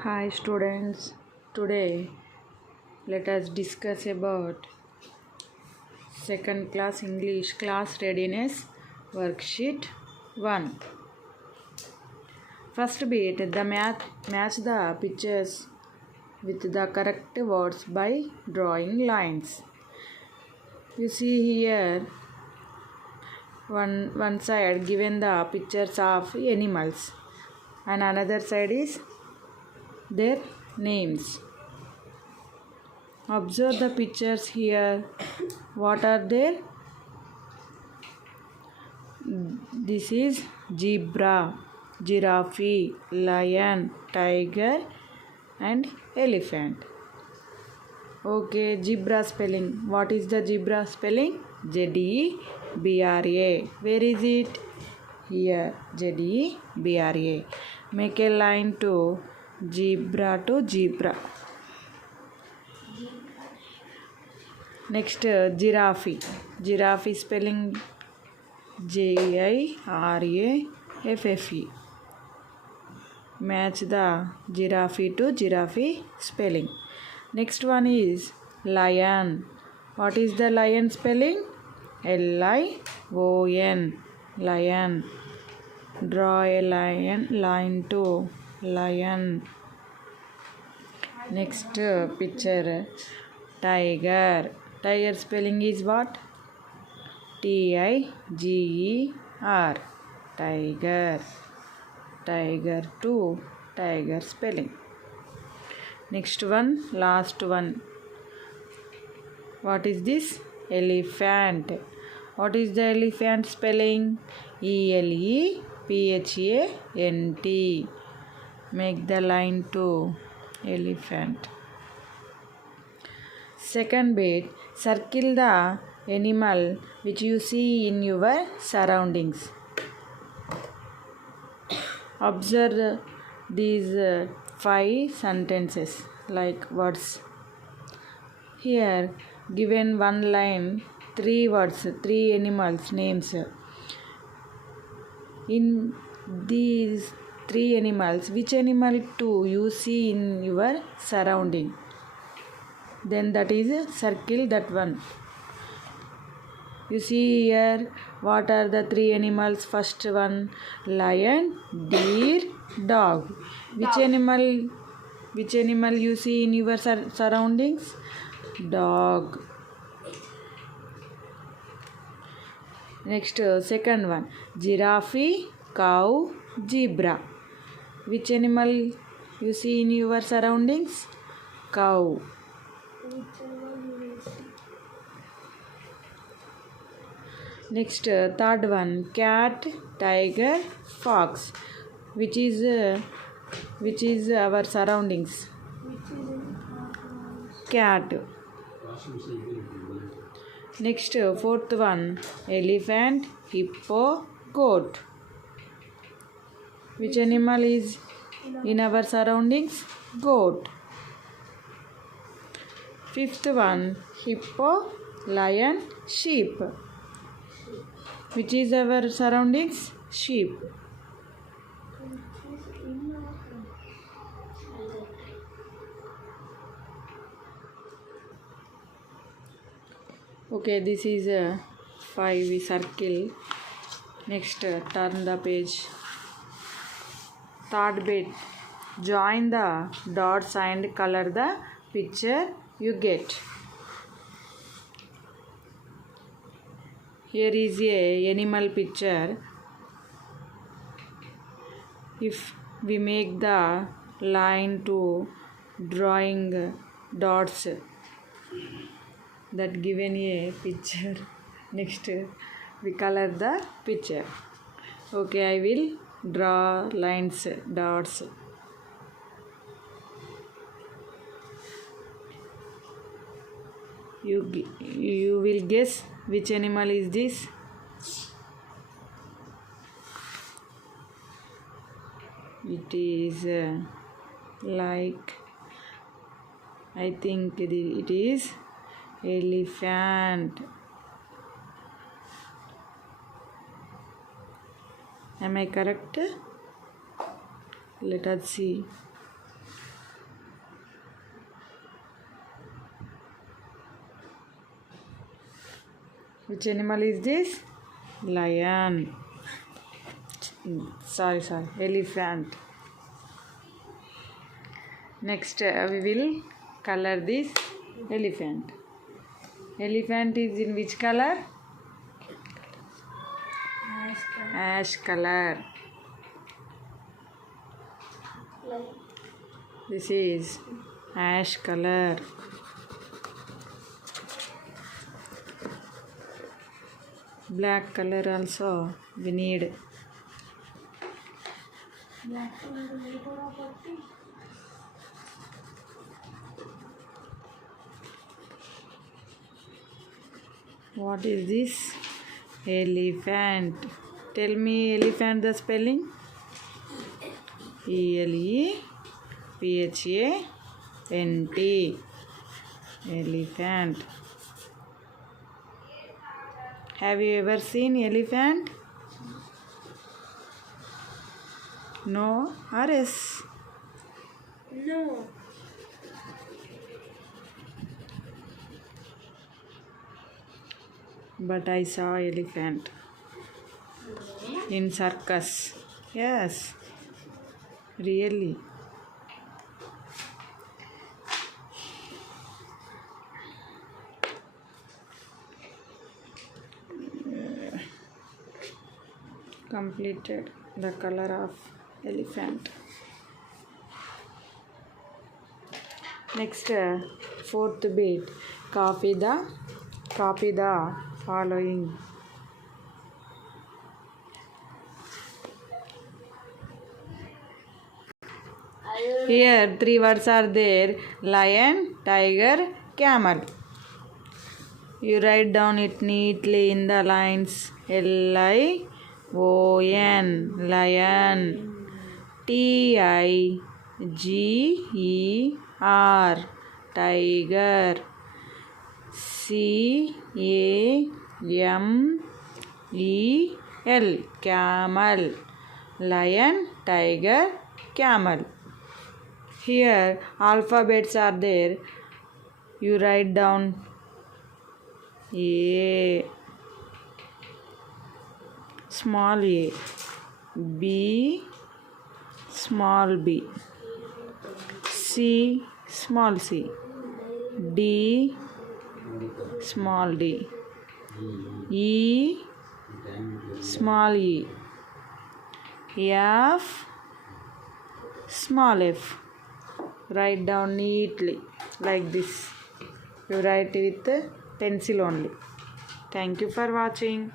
Hi students, today let us discuss about second class English class readiness worksheet 1. First bit, the match the pictures with the correct words by drawing lines. You see here one side given the pictures of animals and another side is their names. Observe the pictures here. What are there? This is zebra, giraffe, lion, tiger and elephant. Okay, zebra spelling. What is the zebra spelling? Z-E-B-R-A. Where is it? Here, Z-E-B-R-A. Make a line to zebra to zebra. Next, giraffe. Giraffe spelling Giraffe. Match the giraffe to giraffe spelling. Next one is lion. What is the lion spelling? L-I-O-N. Lion. Draw a line to lion. Next picture, tiger. Tiger spelling is what? T-I-G-E-R. Tiger. Tiger to tiger spelling. Next one, last one. What is this? Elephant. What is the elephant spelling? E-L-E-P-H-A-N-T. Make the line to elephant. Second bit, circle the animal which you see in your surroundings. Observe these 5 sentences like words. Here given one line, 3 words, 3 animals names. In these 3 animals, which animal 2 you see in your surrounding? Then that is circle that one. You see here what are the 3 animals? First one, lion, deer, dog. Which animal you see in your surroundings? Dog. Next, second one, giraffe, cow, zebra. Which animal you see in your surroundings? Cow. Next, third one, cat, tiger, fox. Which is our surroundings? Cat. Next, fourth one, elephant, hippo, goat. Which animal is in our surroundings? Goat. Fifth one, hippo, lion, sheep. Which is our surroundings? Sheep. Okay, this is 5 we circle. Next, turn the page. Third bit, join the dots and color the picture you get. Here is a animal picture. If we make the line to drawing dots, that given a picture. Next, we color the picture. Okay, I will draw lines, dots. You will guess which animal is this? It is like, I think it is elephant. Am I correct? Let us see. Which animal is this? Lion. Sorry, elephant. Next, we will color this elephant. Elephant is in which color? Ash color. This is ash color. Black color also we need. What is this? Elephant. Tell me elephant the spelling. ELEPHANT. Elephant. Have you ever seen elephant? No or yes? No. But I saw elephant in circus. Yes, really. Completed the color of elephant. Next, fourth bit. Copy the following. Here 3 words are there: lion, tiger, camel. You write down it neatly in the lines. LION, lion. TIGER, tiger. CAMEL, camel. Lion, tiger, camel. Here alphabets are there. You write down A, small a, B, small b, C, small c, D, small d, E, small e, F, small f. Write down neatly like this. You write with pencil only. Thank you for watching.